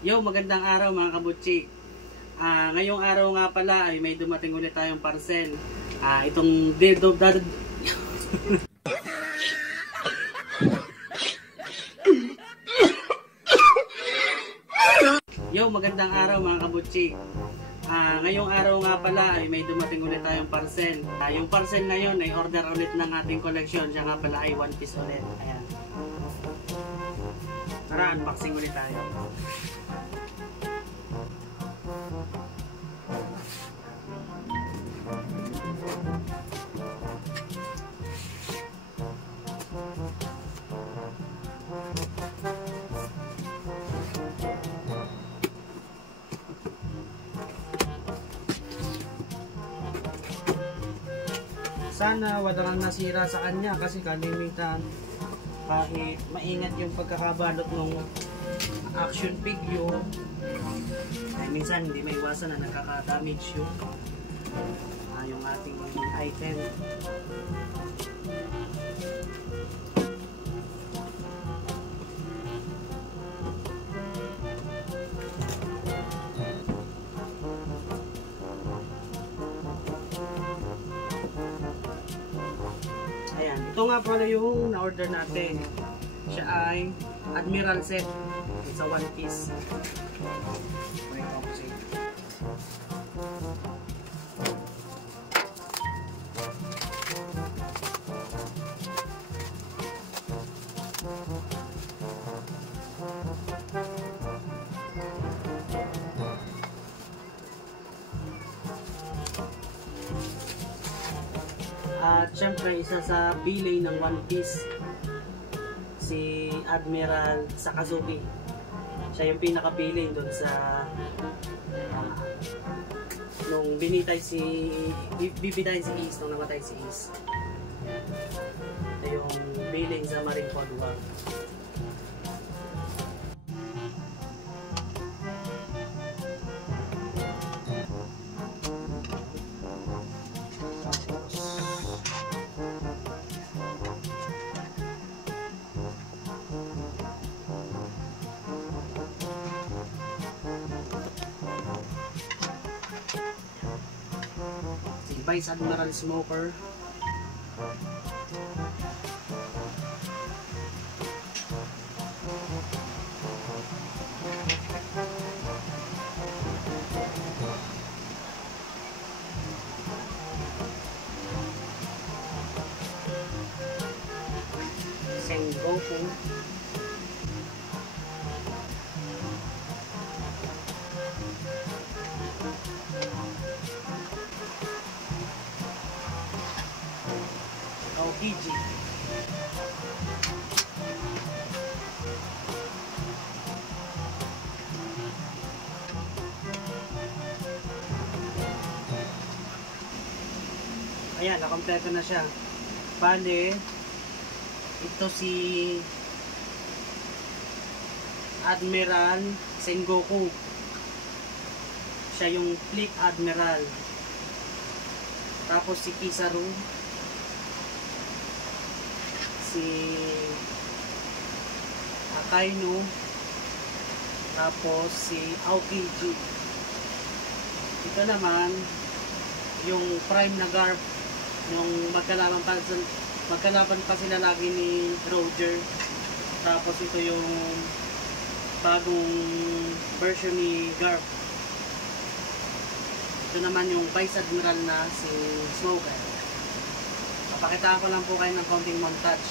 Yo, magandang araw mga kabutsi. Ngayong araw nga pala ay may dumating ulit tayong parcel. Itong Dead of the... Yo, magandang araw mga kabutsi. Ngayong araw nga pala ay may dumating ulit tayong parcel. Yung parcel na yun ay order ulit ng ating collection. Siya nga pala ay One Piece ulit. Ayan. Tara, unboxing ulit tayo. Sana wala kang nasira sa kanya kasi kalimitan kahit maingat yung pagkakabalot ng action figure ay minsan hindi may iwasan na nakaka-damage yung ating item. Ayan, ito nga pala yung na-order natin. Siya ay Admiral set sa One Piece. May composite. At syempre isa sa bilay ng One Piece si Admiral Sakazuki. Siya yung pinaka-bilay doon sa nung bibitay si Ace, nung namatay si Ace. Ito yung bilay sa Marine Code War. Vice Admiral Smoker. Sengoku. Aokiji. Ayan, nakompleto na siya. Bale, ito si Admiral Sengoku. Siya yung Fleet Admiral. Tapos si Kizaru, si Akainu, tapos si Aokiji. Ito naman yung prime na garb nung magkalaban pa sila lagi ni Roger. Tapos ito yung bagong version ni Garp. Ito naman yung Vice Admiral na si Smoker. Papakitaan ko lang po kayo ng konting montage.